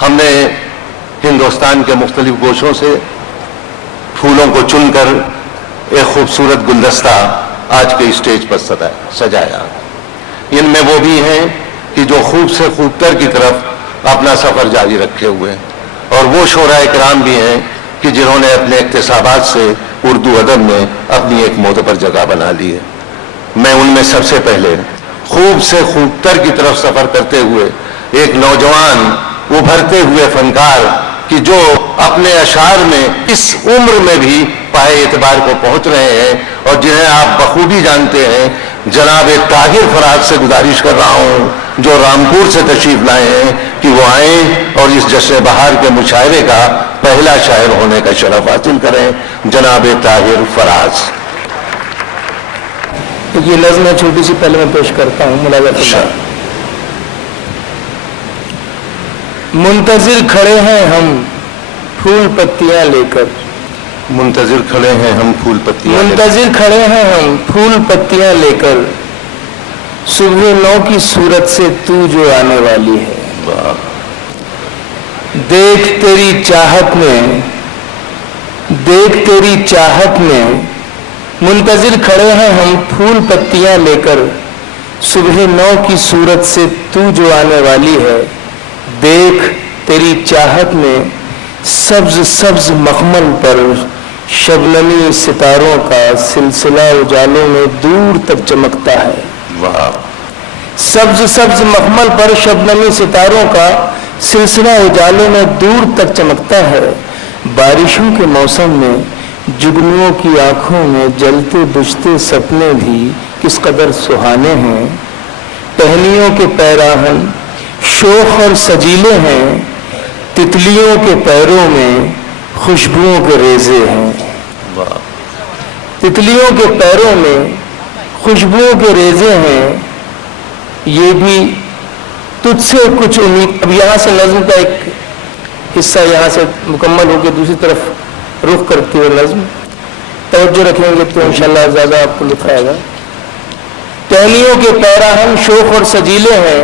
हमने हिंदुस्तान के मुख्तलिफ गोशों से फूलों को चुनकर एक खूबसूरत गुलदस्ता आज के स्टेज पर सजाया। इनमें वो भी हैं कि जो खूब से खूबतर की तरफ अपना सफ़र जारी रखे हुए हैं, और वो शोरा इकराम भी हैं कि जिन्होंने अपने इक्तिसाबात से उर्दू अदब में अपनी एक मोतबर जगह बना ली है। मैं उनमें सबसे पहले खूब से खूबतर की तरफ सफ़र करते हुए एक नौजवान उभरते हुए फनकार कि जो अपने अशार में इस उम्र में भी पाए एतबार को पहुंच रहे हैं और जिन्हें आप बखूबी जानते हैं, जनाब ताहिर फराज से गुजारिश कर रहा हूं जो रामपुर से तशरीफ लाए हैं कि वो आएं और इस जश्न बहार के मुशायरे का पहला शायर होने का शरफ हासिल करें। जनाब ताहिर फराज। ये नज़्म छोटी सी पहले मैं पेश करता हूँ। मुंतजिर खड़े हैं हम फूल पत्तियां लेकर, मुंतजिर खड़े हैं हम फूल पत्तियां मुंतजिर खड़े हैं हम फूल पत्तियां लेकर, सुबह 9 की सूरत से तू जो आने वाली है। देख तेरी चाहत में, देख तेरी चाहत में, मुंतजिर खड़े हैं हम फूल पत्तियां लेकर, सुबह 9 की सूरत से तू जो आने वाली है। देख तेरी चाहत में सब्ज सब्ज मखमल पर शबनमी सितारों का सिलसिला उजालों में दूर तक चमकता है। वाह। सब्ज सब्ज मखमल पर शबनमी सितारों का सिलसिला उजालों में दूर तक चमकता है। बारिशों के मौसम में जुगनुओं की आंखों में जलते बुझते सपने भी किस कदर सुहाने हैं। टहनियों के पैराहन शोख और सजीले हैं, तितलियों के पैरों में खुशबुओं के रेजे हैं। तितलियों के पैरों में खुशबुओं के रेजे हैं। ये भी तुझसे कुछ उम्मीद। अब यहाँ से नज़्म का एक हिस्सा यहाँ से मुकम्मल होकर दूसरी तरफ रुख करती है नज़्म। तवज्जो रखेंगे तो इंशाल्लाह ज़्यादा आपको लुत्फ़ आएगा। टहनियों के पैराहन शोख और सजीले हैं,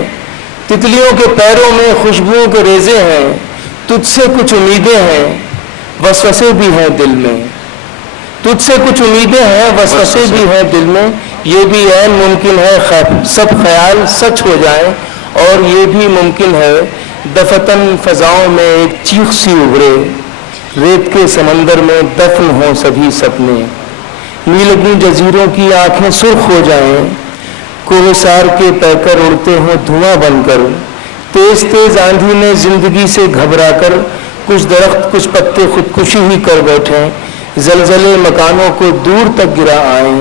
तितलियों के पैरों में खुशबुओं के रेजे हैं। तुझसे कुछ उम्मीदें हैं, वसवसे भी हैं दिल में। तुझसे कुछ उम्मीदें हैं, वसवसे भी हैं दिल में। ये भी ऐन मुमकिन है सब ख्याल सच हो जाए, और ये भी मुमकिन है दफतन फजाओं में एक चीख सी उभरे, रेत के समंदर में दफन हो सभी सपने। नीलगी जजीरों की आंखें सुर्ख हो जाएं, कोहसार के पैकर उड़ते हों धुआं बनकर। तेज तेज आंधी ने जिंदगी से घबराकर कुछ दरख्त कुछ पत्ते खुदकुशी ही कर बैठे। जलजले मकानों को दूर तक गिरा आए,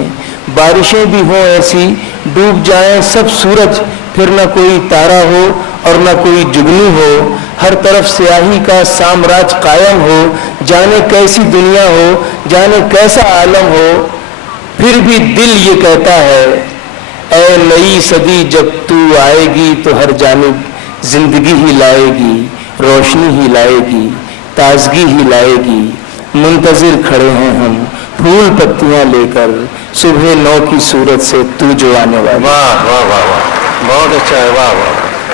बारिशें भी हों ऐसी डूब जाएं सब सूरज, फिर न कोई तारा हो और न कोई जुगनू हो। हर तरफ स्याही का साम्राज्य कायम हो, जाने कैसी दुनिया हो, जाने कैसा आलम हो। फिर भी दिल ये कहता है ऐ नई सदी जब तू आएगी तो हर जानिब जिंदगी ही लाएगी, रोशनी ही लाएगी, ताजगी ही लाएगी। मुंतजिर खड़े हैं हम फूल पत्तियां लेकर, सुबह 9 की सूरत से तू जो आने वाली। वाह वाह वाह वाह, बहुत अच्छा है। वाह वाह।